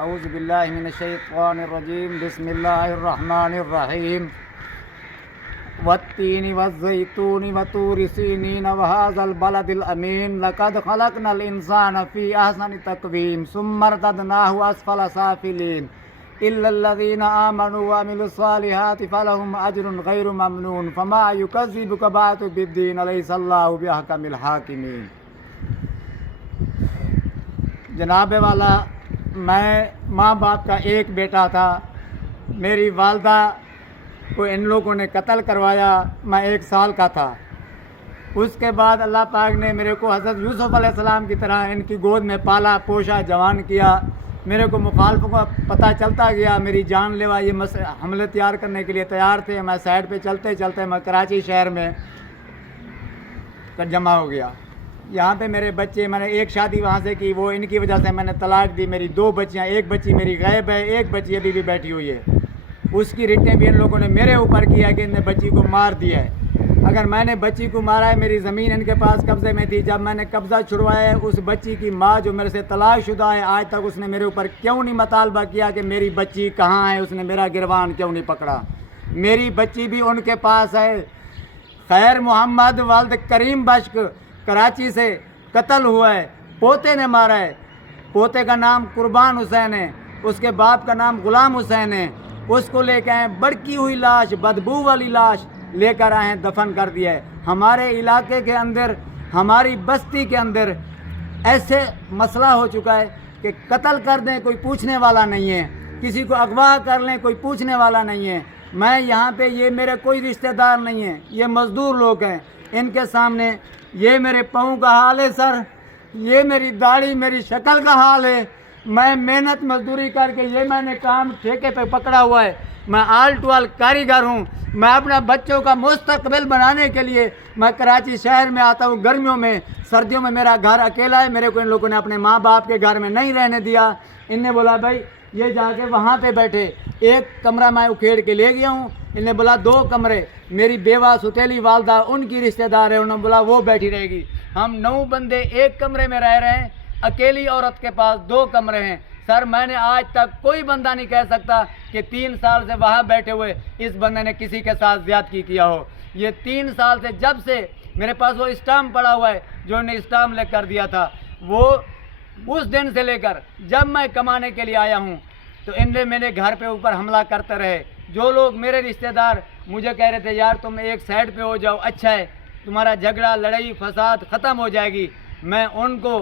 اعوذ باللہ من الشیطان الرجیم بسم اللہ الرحمن الرحیم والتین والزیتون وطور سینین وهذا البلد الامین لقد خلقنا الانسان فی احسن تقویم ثم رددناہ اسفل سافلین الا الذین آمنوا وعملوا الصالحات فلهم اجر غیر ممنون فما یکذبک بعد بالدین الیس اللہ باحکم الحاکمین۔ جناب والا، میں ماں باپ کا ایک بیٹا تھا۔ میری والدہ کو ان لوگوں نے قتل کروایا، میں 1 سال کا تھا۔ اس کے بعد اللہ پاک نے میرے کو حضرت یوسف علیہ السلام کی طرح ان کی گود میں پالا پوشا جوان کیا۔ میرے کو مخالفوں کا پتہ چلتا گیا، میری جان لیوا یہ حملے تیار کرنے کے لیے تیار تھے۔ میں سائڈ پہ چلتے چلتے میں کراچی شہر میں جمع ہو گیا۔ یہاں پہ میرے بچے، میں نے ایک شادی وہاں سے کی، وہ ان کی وجہ سے میں نے طلاق دی۔ میری 2 بچیاں، ایک بچی میری غائب ہے، ایک بچی ابھی بھی بیٹھی ہوئی ہے۔ اس کی رٹیں بھی ان لوگوں نے میرے اوپر کیا کہ ان نے بچی کو مار دیا ہے۔ اگر میں نے بچی کو مارا ہے، میری زمین ان کے پاس قبضے میں تھی۔ جب میں نے قبضہ چھڑوایا ہے، اس بچی کی ماں جو میرے سے طلاق شدہ ہے، آج تک اس نے میرے اوپر کیوں نہیں مطالبہ کیا کہ میری بچی کہاں ہے، اس نے میرا گروان کیوں نہیں پکڑا۔ میری بچی بھی ان کے پاس ہے۔ خیر محمد والد کریم بشک کراچی سے قتل ہوا ہے، پوتے نے مارا ہے۔ پوتے کا نام قربان حسین ہے، اس کے باپ کا نام غلام حسین ہے۔ اس کو لے کے آئے، بڑکی ہوئی لاش، بدبو والی لاش لے کر آئے، دفن کر دیا ہے۔ ہمارے علاقے کے اندر، ہماری بستی کے اندر ایسے مسئلہ ہو چکا ہے کہ قتل کر دیں کوئی پوچھنے والا نہیں ہے، کسی کو اغوا کر لیں کوئی پوچھنے والا نہیں ہے۔ میں یہاں پہ، یہ میرے کوئی رشتہ دار نہیں ہیں، یہ مزدور لوگ ہیں۔ ان کے سامنے یہ میرے پاؤں کا حال ہے سر، یہ میری داڑھی، میری شکل کا حال ہے۔ میں محنت مزدوری کر کے یہ میں نے کام ٹھیکے پہ پکڑا ہوا ہے۔ میں آل ٹو آل کاریگر ہوں۔ میں اپنا بچوں کا مستقبل بنانے کے لیے میں کراچی شہر میں آتا ہوں گرمیوں میں، سردیوں میں میرا گھر اکیلا ہے۔ میرے کو ان لوگوں نے اپنے ماں باپ کے گھر میں نہیں رہنے دیا۔ ان نے بولا بھائی یہ جا کے وہاں پہ بیٹھے۔ 1 کمرہ میں اکھیڑ کے لے گیا ہوں۔ ان نے بولا 2 کمرے، میری بیوہ ستیلی والدہ ان کی رشتہ دار ہے، انہوں نے بولا وہ بیٹھی رہے گی۔ ہم 9 بندے 1 کمرے میں رہ رہے ہیں۔ اکیلی عورت کے پاس 2 کمرے ہیں۔ سر میں نے آج تک کوئی بندہ نہیں کہہ سکتا کہ 3 سال سے وہاں بیٹھے ہوئے اس بندے نے کسی کے ساتھ زیادتی کیا ہو۔ یہ 3 سال سے جب سے میرے پاس وہ اسٹامپ پڑا ہوا ہے جو انہیں اسٹامپ لے کر دیا تھا، وہ اس دن سے لے کر جب میں کمانے کے لیے آیا ہوں تو ان نے میرے گھر پہ اوپر حملہ کرتے رہے۔ جو لوگ میرے رشتہ دار مجھے کہہ رہے تھے یار تم ایک سائڈ پہ ہو جاؤ، اچھا ہے، تمہارا جھگڑا لڑائی فساد ختم ہو جائے گی، میں ان کو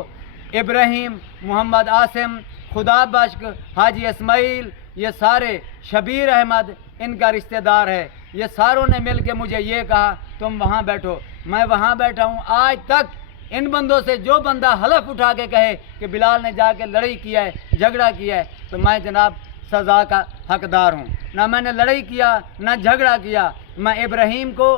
ابراہیم، محمد عاصم، خدا بشک، حاجی اسماعیل، یہ سارے، شبیر احمد ان کا رشتہ دار ہے، یہ ساروں نے مل کے مجھے یہ کہا تم وہاں بیٹھو۔ میں وہاں بیٹھا ہوں۔ آج تک ان بندوں سے جو بندہ حلف اٹھا کے کہے کہ بلال نے جا کے لڑائی کیا ہے، جھگڑا کیا ہے، تو میں جناب سزا کا حقدار ہوں۔ نہ میں نے لڑائی کیا، نہ جھگڑا کیا۔ میں ابراہیم کو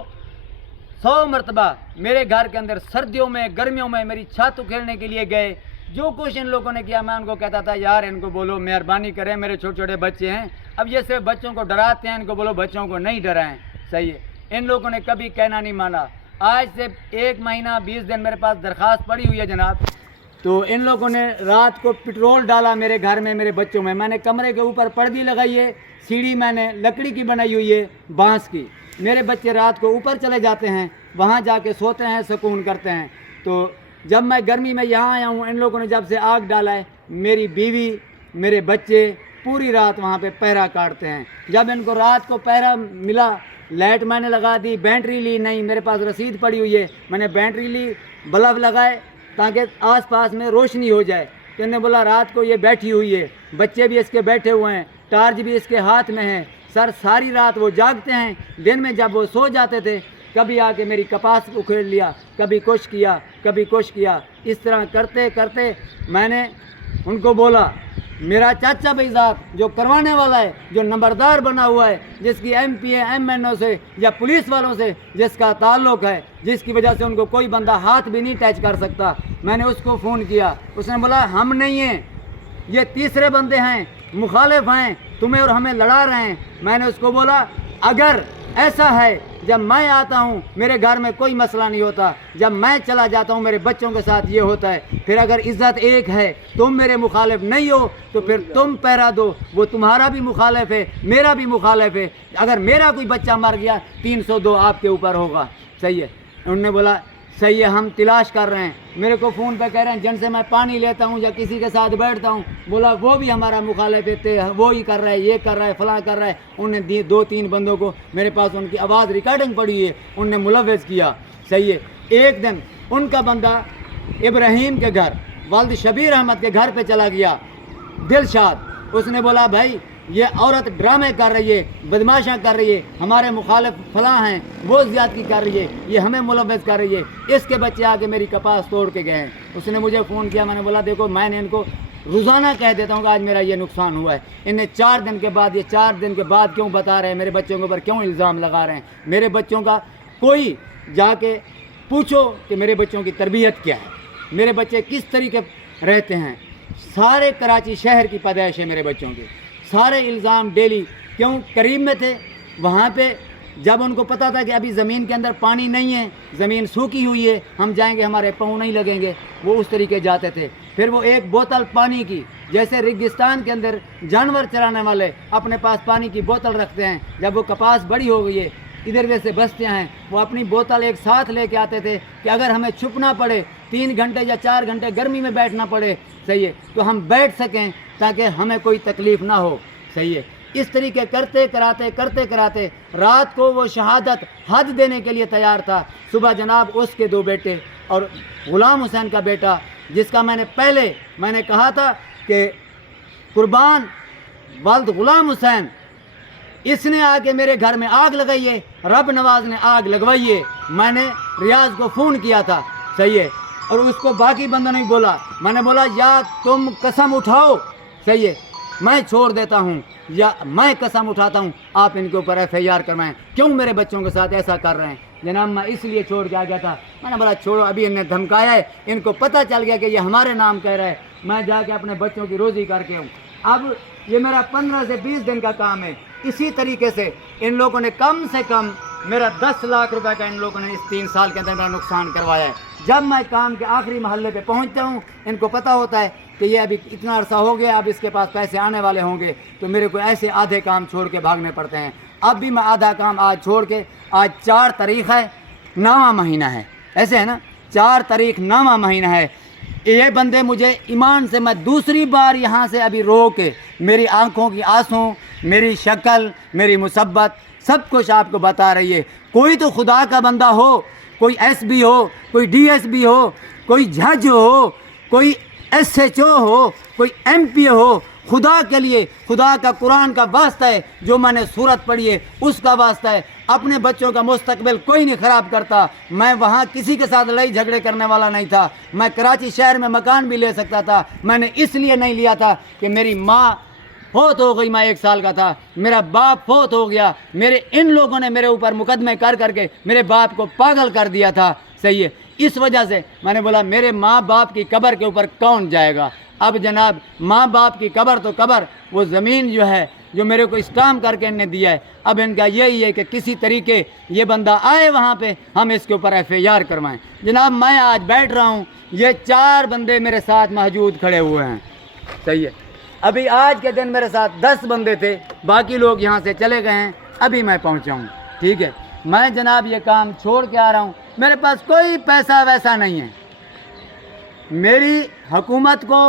100 مرتبہ میرے گھر کے اندر سردیوں میں گرمیوں میں میری چھت کھیلنے کے لیے گئے، جو کچھ ان لوگوں نے کیا میں ان کو کہتا تھا یار ان کو بولو مہربانی کریں، میرے چھوٹے چھوٹے بچے ہیں۔ اب یہ صرف بچوں کو ڈراتے ہیں، ان کو بولو بچوں کو نہیں ڈرائیں۔ صحیح ہے، ان لوگوں نے کبھی کہنا نہیں مانا۔ آج سے 1 مہینہ 20 دن میرے پاس درخواست پڑی ہوئی ہے جناب۔ تو ان لوگوں نے رات کو پٹرول ڈالا میرے گھر میں، میرے بچوں میں۔ میں نے کمرے کے اوپر پردی لگائی ہے، سیڑھی میں نے لکڑی کی بنائی ہوئی ہے، بانس کی۔ میرے بچے رات کو اوپر چلے جاتے ہیں، وہاں جا کے سوتے ہیں، سکون کرتے ہیں۔ تو جب میں گرمی میں یہاں آیا ہوں، ان لوگوں نے جب سے آگ ڈالا ہے، میری بیوی، میرے بچے پوری رات وہاں پہ پہرا کاٹتے ہیں۔ جب ان کو رات کو پہرا ملا، لائٹ میں نے لگا دی، بیٹری لی نہیں، میرے پاس رسید پڑی ہوئی ہے، میں نے بیٹری لی، بلب لگائے تاکہ آس پاس میں روشنی ہو جائے۔ تو انہوں نے بولا رات کو یہ بیٹھی ہوئی ہے، بچے بھی اس کے بیٹھے ہوئے ہیں، ٹارچ بھی اس کے ہاتھ میں ہے۔ سر ساری رات وہ جاگتے ہیں، دن میں جب وہ سو جاتے تھے کبھی آ کے میری کپاس اکھیڑ لیا، کبھی کچھ کیا، کبھی کچھ کیا۔ اس طرح کرتے کرتے میں نے ان کو بولا میرا چاچا بھائی صاحب جو کروانے والا ہے، جو نمبردار بنا ہوا ہے، جس کی ایم پی ایم این او سے یا پولیس والوں سے جس کا تعلق ہے، جس کی وجہ سے ان کو کوئی بندہ ہاتھ بھی نہیں ٹچ کر سکتا، میں نے اس کو فون کیا۔ اس نے بولا ہم نہیں ہیں، یہ تیسرے بندے ہیں، مخالف ہیں، تمہیں اور ہمیں لڑا رہے ہیں۔ میں نے اس کو بولا اگر ایسا ہے جب میں آتا ہوں میرے گھر میں کوئی مسئلہ نہیں ہوتا، جب میں چلا جاتا ہوں میرے بچوں کے ساتھ یہ ہوتا ہے۔ پھر اگر عزت ایک ہے، تم میرے مخالف نہیں ہو تو پھر تم پہرا دو، وہ تمہارا بھی مخالف ہے، میرا بھی مخالف ہے۔ اگر میرا کوئی بچہ مر گیا 302 آپ کے اوپر ہوگا، صحیح ہے۔ انہوں نے بولا صحیح ہے، ہم تلاش کر رہے ہیں۔ میرے کو فون پہ کہہ رہے ہیں جن سے میں پانی لیتا ہوں یا کسی کے ساتھ بیٹھتا ہوں، بولا وہ بھی ہمارا مخالف ہے، وہی کر رہا ہے، یہ کر رہا ہے، فلاں کر رہا ہے۔ انہوں نے 2-3 بندوں کو، میرے پاس ان کی آواز ریکارڈنگ پڑی ہے، انہوں نے ملوث کیا، صحیح ہے۔ ایک دن ان کا بندہ ابراہیم کے گھر، والد شبیر احمد کے گھر پہ چلا گیا، دلشاد، اس نے بولا بھائی یہ عورت ڈرامے کر رہی ہے، بدماشیاں کر رہی ہے، ہمارے مخالف فلاں ہیں، وہ زیادتی کر رہی ہے، یہ ہمیں ملوث کر رہی ہے، اس کے بچے آ کے میری کپاس توڑ کے گئے ہیں۔ اس نے مجھے فون کیا، میں نے بولا دیکھو میں نے ان کو روزانہ کہہ دیتا ہوں کہ آج میرا یہ نقصان ہوا ہے، انہیں 4 دن کے بعد، یہ 4 دن کے بعد کیوں بتا رہے ہیں، میرے بچوں کے اوپر کیوں الزام لگا رہے ہیں؟ میرے بچوں کا کوئی جا کے پوچھو کہ میرے بچوں کی تربیت کیا ہے، میرے بچے کس طریقے رہتے ہیں۔ سارے کراچی شہر کی پیدائش ہے میرے بچوں کی، سارے الزام ڈیلی، کیوں قریب میں تھے وہاں پہ، جب ان کو پتہ تھا کہ ابھی زمین کے اندر پانی نہیں ہے، زمین سوکھی ہوئی ہے، ہم جائیں گے ہمارے پاؤں نہیں لگیں گے، وہ اس طریقے جاتے تھے۔ پھر وہ ایک بوتل پانی کی، جیسے ریگستان کے اندر جانور چرانے والے اپنے پاس پانی کی بوتل رکھتے ہیں، جب وہ کپاس بڑی ہو گئی ہے، ادھر ویسے بستیاں ہیں، وہ اپنی بوتل ایک ساتھ لے کے آتے تھے کہ اگر ہمیں چھپنا پڑے 3 گھنٹے یا 4 گھنٹے گرمی میں بیٹھنا پڑے، صحیح ہے، تو ہم بیٹھ سکیں تاکہ ہمیں کوئی تکلیف نہ ہو، صحیح ہے۔ اس طریقے کرتے کراتے رات کو وہ شہادت حد دینے کے لیے تیار تھا۔ صبح جناب اس کے 2 بیٹے اور غلام حسین کا بیٹا، جس کا میں نے کہا تھا کہ قربان والد غلام حسین، اس نے آ کے میرے گھر میں آگ لگائی ہے، رب نواز نے آگ لگوائی ہے۔ میں نے ریاض کو فون کیا تھا، صحیح ہے، اور اس کو باقی بندہ نہیں بولا، میں نے بولا یا تم قسم اٹھاؤ، صحیح ہے، میں چھوڑ دیتا ہوں، یا میں قسم اٹھاتا ہوں آپ ان کے اوپر FIR کروائیں، کیوں میرے بچوں کے ساتھ ایسا کر رہے ہیں؟ جناب میں اس لیے چھوڑ کے آ گیا تھا، میں نے بولا چھوڑو، ابھی انہیں دھمکایا ہے، ان کو پتہ چل گیا کہ یہ ہمارے نام کہہ رہا ہے، میں جا کے اپنے بچوں کی روزی کر کے ہوں۔ اب یہ میرا 15 سے 20 دن کا کام ہے۔ اسی طریقے سے ان لوگوں نے کم سے کم میرا 10 لاکھ روپے کا ان لوگوں نے اس 3 سال کے اندر میرا نقصان کروایا ہے۔ جب میں کام کے آخری محلے پہ پہنچتا ہوں، ان کو پتہ ہوتا ہے کہ یہ ابھی اتنا عرصہ ہو گیا، اب اس کے پاس پیسے آنے والے ہوں گے، تو میرے کو ایسے آدھے کام چھوڑ کے بھاگنے پڑتے ہیں۔ اب بھی میں آدھا کام آج چھوڑ کے، آج 4 تاریخ ہے، 9واں مہینہ ہے، ایسے ہے نا، 4 تاریخ 9واں مہینہ ہے۔ یہ بندے مجھے ایمان سے، میں دوسری بار یہاں سے ابھی رو کے، میری آنکھوں کی آنسوں، میری شکل، میری مثبت سب کچھ آپ کو بتا رہی ہے۔ کوئی تو خدا کا بندہ ہو، کوئی SB ہو، کوئی DSB ہو، کوئی جج ہو، کوئی SHO ہو، کوئی MP ہو، خدا کے لیے، خدا کا قرآن کا واسطہ ہے، جو میں نے سورت پڑھی ہے اس کا واسطہ ہے، اپنے بچوں کا مستقبل کوئی نہیں خراب کرتا۔ میں وہاں کسی کے ساتھ لڑائی جھگڑے کرنے والا نہیں تھا، میں کراچی شہر میں مکان بھی لے سکتا تھا، میں نے اس لیے نہیں لیا تھا کہ میری ماں فوت ہو گئی، میں 1 سال کا تھا، میرا باپ فوت ہو گیا، ان لوگوں نے میرے اوپر مقدمے کر کے میرے باپ کو پاگل کر دیا تھا، صحیح ہے۔ اس وجہ سے میں نے بولا میرے ماں باپ کی قبر کے اوپر کون جائے گا؟ اب جناب ماں باپ کی قبر تو قبر، وہ زمین جو ہے جو میرے کو اسٹامپ کر کے ان نے دیا ہے، اب ان کا یہی ہے کہ کسی طریقے یہ بندہ آئے وہاں پہ، ہم اس کے اوپر FIR کروائیں۔ جناب میں آج بیٹھ رہا ہوں، یہ 4 بندے میرے ساتھ موجود کھڑے ہوئے ہیں، صحیح ہے۔ ابھی آج کے دن میرے ساتھ 10 بندے تھے، باقی لوگ یہاں سے چلے گئے ہیں، ابھی میں پہنچا ہوں، ٹھیک ہے۔ میں جناب یہ کام چھوڑ کے آ رہا ہوں، میرے پاس کوئی پیسہ ویسا نہیں ہے۔ میری حکومت کو،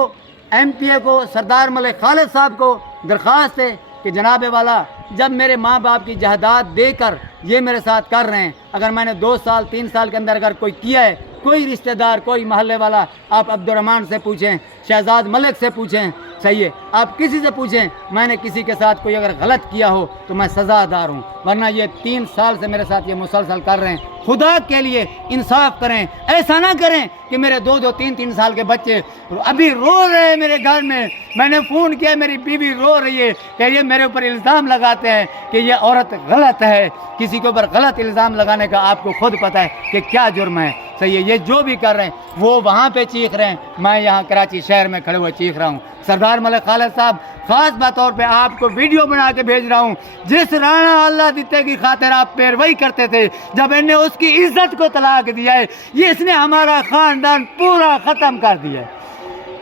MPA کو، سردار ملک خالد صاحب کو درخواست ہے کہ جناب والا، جب میرے ماں باپ کی جائیداد دے کر یہ میرے ساتھ کر رہے ہیں، اگر میں نے 2 سال 3 سال کے اندر اگر کوئی کیا ہے، کوئی رشتہ دار، کوئی محلے والا، آپ عبدالرحمن سے پوچھیں، شہزاد ملک سے پوچھیں، صحیح ہے، آپ کسی سے پوچھیں، میں نے کسی کے ساتھ کوئی اگر غلط کیا ہو تو میں سزا دار ہوں، ورنہ یہ 3 سال سے میرے ساتھ یہ مسلسل کر رہے ہیں۔ خدا کے لیے انصاف کریں، ایسا نہ کریں کہ میرے 2 3 سال کے بچے ابھی رو رہے ہیں میرے گھر میں نے فون کیا، میری بیوی رو رہی ہے کہ یہ میرے اوپر الزام لگاتے ہیں کہ یہ عورت غلط ہے۔ کسی کے اوپر غلط الزام لگانے کا آپ کو خود پتہ ہے کہ کیا جرم ہے، صحیح ہے. یہ جو بھی کر رہے ہیں وہ وہاں پہ چیخ رہے ہیں, میں یہاں کراچی شہر میں کھڑے ہوئے چیخ رہا ہوں. سردار ملک خالد صاحب خاص طور پہ آپ کو ویڈیو بنا کے بھیج رہا ہوں. جس رانا اللہ دیتے کی خاطر آپ پیروی کرتے تھے, جب ان نے اس کی عزت کو طلاق دیا ہے, یہ اس نے ہمارا خاندان پورا ختم کر دیا ہے.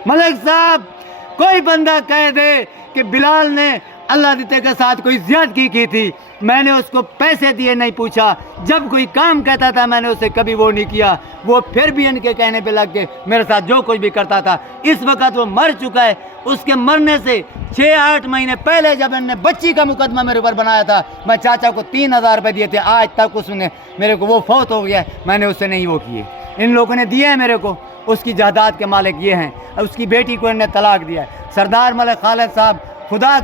ملک صاحب کوئی بندہ کہہ دے کہ بلال نے اللہ دیتے کے ساتھ کوئی زیادتی کی تھی, میں نے اس کو پیسے دیے نہیں پوچھا, جب کوئی کام کہتا تھا میں نے اسے کبھی وہ نہیں کیا, وہ پھر بھی ان کے کہنے پہ لگ کے میرے ساتھ جو کچھ بھی کرتا تھا. اس وقت وہ مر چکا ہے. اس کے مرنے سے 6-8 مہینے پہلے جب ان نے بچی کا مقدمہ میرے اوپر بنایا تھا, میں چاچا کو 3000 روپے دیے تھے, آج تک اس نے میرے کو, وہ فوت ہو گیا ہے, میں نے اس سے نہیں وہ کیے. ان لوگوں نے دیے ہیں میرے کو, اس کی جائیداد کے مالک یہ ہیں. اس کی بیٹی کو انہوں نے طلاق دیا ہے. سردار ملک خالد صاحب خدا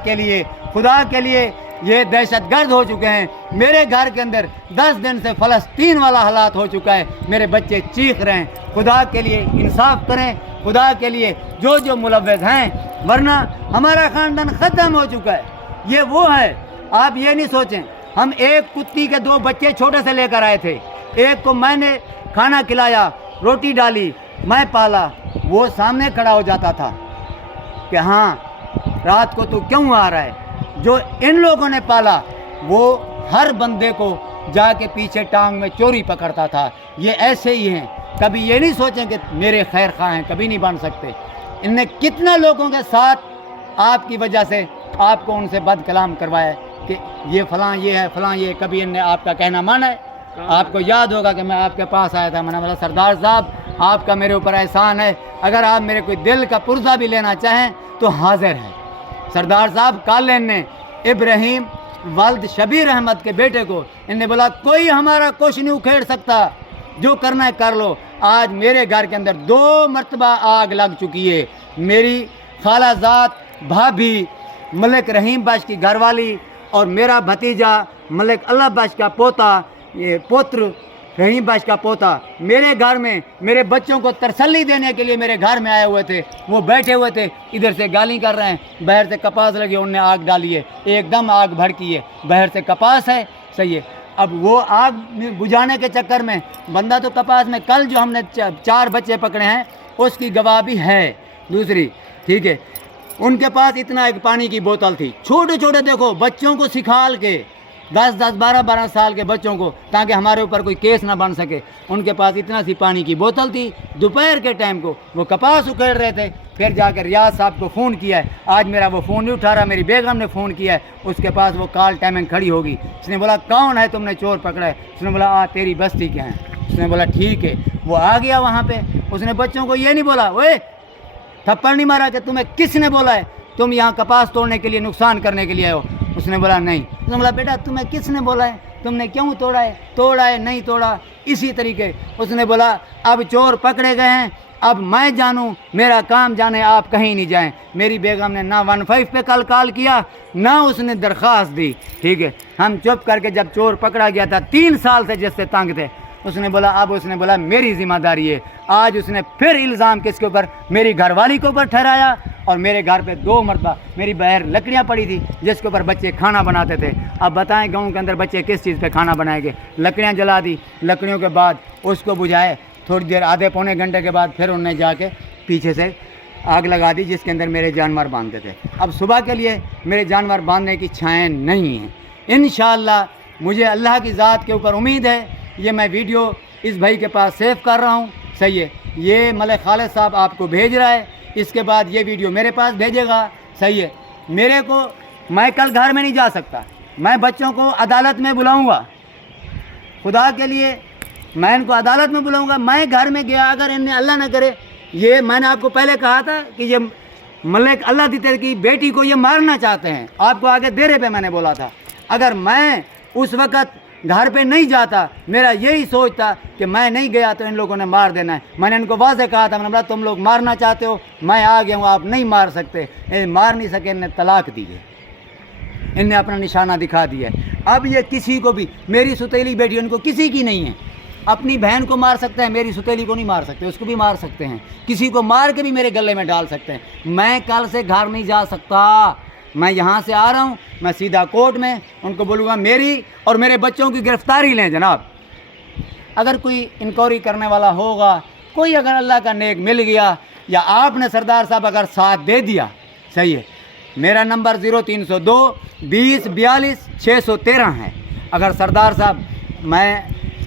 کے لیے یہ دہشت گرد ہو چکے ہیں. میرے گھر کے اندر 10 دن سے فلسطین والا حالات ہو چکا ہے. میرے بچے چیخ رہے ہیں. خدا کے لیے انصاف کریں, خدا کے لیے جو ملوث ہیں, ورنہ ہمارا خاندان ختم ہو چکا ہے. یہ وہ ہے, آپ یہ نہیں سوچیں. ہم ایک کتی کے 2 بچے چھوٹے سے لے کر آئے تھے. ایک کو میں نے کھانا کھلایا, روٹی ڈالی, میں پالا. وہ سامنے کھڑا ہو جاتا تھا کہ ہاں رات کو تو کیوں آ رہا ہے. جو ان لوگوں نے پالا وہ ہر بندے کو جا کے پیچھے ٹانگ میں چوری پکڑتا تھا. یہ ایسے ہی ہیں, کبھی یہ نہیں سوچیں کہ میرے خیر خواہ ہیں, کبھی نہیں بن سکتے. ان نے کتنے لوگوں کے ساتھ آپ کی وجہ سے آپ کو ان سے بد کلام کروایا ہے کہ یہ فلاں یہ ہے, فلاں یہ. کبھی ان نے آپ کا کہنا مانا ہے؟ آپ کو یاد ہوگا کہ میں آپ کے پاس آیا تھا, میں نے بولا سردار صاحب آپ کا میرے اوپر احسان ہے, اگر آپ میرے کوئی دل کا پرزہ بھی لینا چاہیں تو حاضر ہے. سردار صاحب کالین نے ابراہیم والد شبیر احمد کے بیٹے کو ان نے بولا کوئی ہمارا کچھ نہیں اکھیڑ سکتا, جو کرنا ہے کر لو. آج میرے گھر کے اندر 2 مرتبہ آگ لگ چکی ہے. میری خالہ زاد بھابھی ملک رحیم بخش کی گھر والی اور میرا بھتیجا ملک اللہ بخش کا پوتا, یہ پوتر رحیم بخش کا پوتا میرے گھر میں میرے بچوں کو تسلی دینے کے لیے میرے گھر میں آئے ہوئے تھے. وہ بیٹھے ہوئے تھے, ادھر سے گالی کر رہے ہیں, باہر سے کپاس لگی, انہوں نے آگ ڈالی ہے, ایک دم آگ بھڑکی ہے, باہر سے کپاس ہے. صحیح ہے. اب وہ آگ بجھانے کے چکر میں بندہ تو کپاس میں, کل جو ہم نے 4 بچے پکڑے ہیں اس کی گواہ بھی ہے دوسری, ٹھیک ہے. ان کے پاس اتنا ایک پانی کی بوتل تھی, چھوٹے چھوٹے دیکھو بچوں کو سکھال کے 10-10 12-12 سال کے بچوں کو, تاکہ ہمارے اوپر کوئی کیس نہ بن سکے. ان کے پاس اتنا سی پانی کی بوتل تھی. دوپہر کے ٹائم کو وہ کپاس اکھیڑ رہے تھے. پھر جا کے ریاض صاحب کو فون کیا ہے, آج میرا وہ فون نہیں اٹھا رہا, میری بیگم نے فون کیا ہے, اس کے پاس وہ کال ٹائمنگ کھڑی ہوگی. اس نے بولا کون ہے تم نے چور پکڑا ہے؟ اس نے بولا تیری بستی کیا ہے. اس نے بولا ٹھیک ہے. وہ آ گیا وہاں پہ. اس نے بچوں کو یہ نہیں بولا اوے تھپڑ نہیں مارا کہ تمہیں کس نے بولا ہے تم یہاں کپاس توڑنے کے لیے, نقصان کرنے کے لیے آئے ہو. اس نے بولا نہیں. اس نے بولا بیٹا تمہیں کس نے بولا ہے, تم نے کیوں توڑا ہے نہیں توڑا. اسی طریقے اس نے بولا اب چور پکڑے گئے ہیں, اب میں جانوں, میرا کام جانے, آپ کہیں نہیں جائیں. میری بیگم نے نہ 15 پہ کال کیا, نہ اس نے درخواست دی. ٹھیک ہے. ہم چپ کر کے, جب چور پکڑا گیا تھا 3 سال سے جس سے تنگ تھے, اس نے بولا اب اس نے بولا میری ذمہ داری ہے. آج اس نے پھر الزام کس کے اوپر, میری گھر والی کے اوپر ٹھہرایا. اور میرے گھر پہ 2 مرتبہ میری باہر لکڑیاں پڑی تھی جس کے اوپر بچے کھانا بناتے تھے. اب بتائیں گاؤں کے اندر بچے کس چیز پہ کھانا بنائیں گے؟ لکڑیاں جلا دی. لکڑیوں کے بعد اس کو بجھائے, تھوڑی دیر آدھے پونے گھنٹے کے بعد پھر انہوں نے جا کے پیچھے سے آگ لگا دی جس کے اندر میرے جانور باندھتے تھے. اب صبح کے لیے میرے جانور باندھنے کی چھائیں نہیں ہیں. انشاءاللہ مجھے اللہ کی ذات کے اوپر امید ہے. یہ میں ویڈیو اس بھائی کے پاس سیو کر رہا ہوں. صحیح ہے. یہ ملک خالد صاحب آپ کو بھیج رہا ہے, اس کے بعد یہ ویڈیو میرے پاس بھیجے گا. صحیح ہے. میرے کو, میں کل گھر میں نہیں جا سکتا, میں بچوں کو عدالت میں بلاؤں گا. خدا کے لیے میں ان کو عدالت میں بلاؤں گا. میں گھر میں گیا, اگر ان نے اللہ نہ کرے, یہ میں نے آپ کو پہلے کہا تھا کہ یہ ملک اللہ دیتے کی بیٹی کو یہ مارنا چاہتے ہیں. آپ کو آگے دیرے پہ میں نے بولا تھا. اگر میں اس وقت گھر پہ نہیں جاتا, میرا یہی سوچ تھا کہ میں نہیں گیا تو ان لوگوں نے مار دینا ہے. میں نے ان کو واضح کہا تھا, میں نے بولا تم لوگ مارنا چاہتے ہو, میں آ گیا ہوں, آپ نہیں مار سکتے. مار نہیں سکے, ان نے طلاق دی ہے, ان نے اپنا نشانہ دکھا دیا ہے. اب یہ کسی کو بھی, میری ستیلی بیٹی ان کو کسی کی نہیں ہے, اپنی بہن کو مار سکتے ہیں, میری ستیلی کو نہیں مار سکتے, اس کو بھی مار سکتے ہیں, کسی کو مار کے بھی میرے گلے میں ڈال سکتے ہیں. میں کل سے گھر نہیں جا سکتا. میں یہاں سے آ رہا ہوں, میں سیدھا کورٹ میں ان کو بولوں گا میری اور میرے بچوں کی گرفتاری لیں جناب. اگر کوئی انکوائری کرنے والا ہوگا، کوئی اگر اللہ کا نیک مل گیا یا آپ نے سردار صاحب اگر ساتھ دے دیا، صحیح ہے، میرا نمبر 0302 20 42 613 ہے۔ اگر سردار صاحب، میں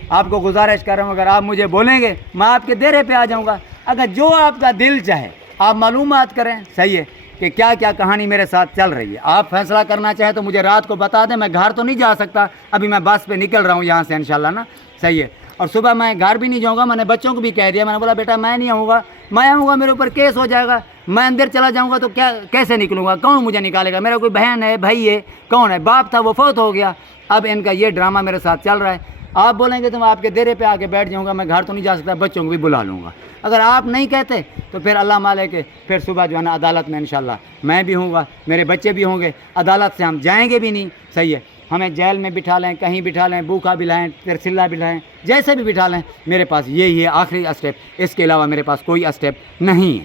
آپ کو گزارش کر رہا ہوں، اگر آپ مجھے بولیں گے میں آپ کے ڈیرے پہ آ جاؤں گا۔ اگر جو آپ کا دل چاہے آپ معلومات کریں، صحیح ہے، کہ کیا کیا کہانی میرے ساتھ چل رہی ہے۔ آپ فیصلہ کرنا چاہیں تو مجھے رات کو بتا دیں، میں گھر تو نہیں جا سکتا، ابھی میں بس پہ نکل رہا ہوں یہاں سے انشاءاللہ نا، صحیح ہے، اور صبح میں گھر بھی نہیں جاؤں گا۔ میں نے بچوں کو بھی کہہ دیا، میں نے بولا بیٹا میں نہیں آؤں گا، میں آؤں گا میرے اوپر کیس ہو جائے گا، میں اندر چلا جاؤں گا تو کیسے نکلوں گا، کون مجھے نکالے گا، میرا کوئی بہن ہے، بھائی ہے، کون ہے، باپ تھا وہ فوت ہو گیا، اب ان کا یہ ڈرامہ میرے ساتھ چل رہا ہے۔ آپ بولیں گے تو میں آپ کے ڈیرے پہ آ کے بیٹھ جاؤں گا، میں گھر تو نہیں جا سکتا، بچوں کو بھی بلا لوں گا۔ اگر آپ نہیں کہتے تو پھر اللہ مالک کے پھر صبح جو ہے نا عدالت میں انشاءاللہ میں بھی ہوں گا، میرے بچے بھی ہوں گے، عدالت سے ہم جائیں گے بھی نہیں، صحیح ہے، ہمیں جیل میں بٹھا لیں، کہیں بٹھا لیں، بھوکا بلائیں، ترسلہ بلائیں، جیسے بھی بٹھا لیں، میرے پاس یہی ہے آخری اسٹیپ، اس کے علاوہ میرے پاس کوئی اسٹیپ نہیں ہے۔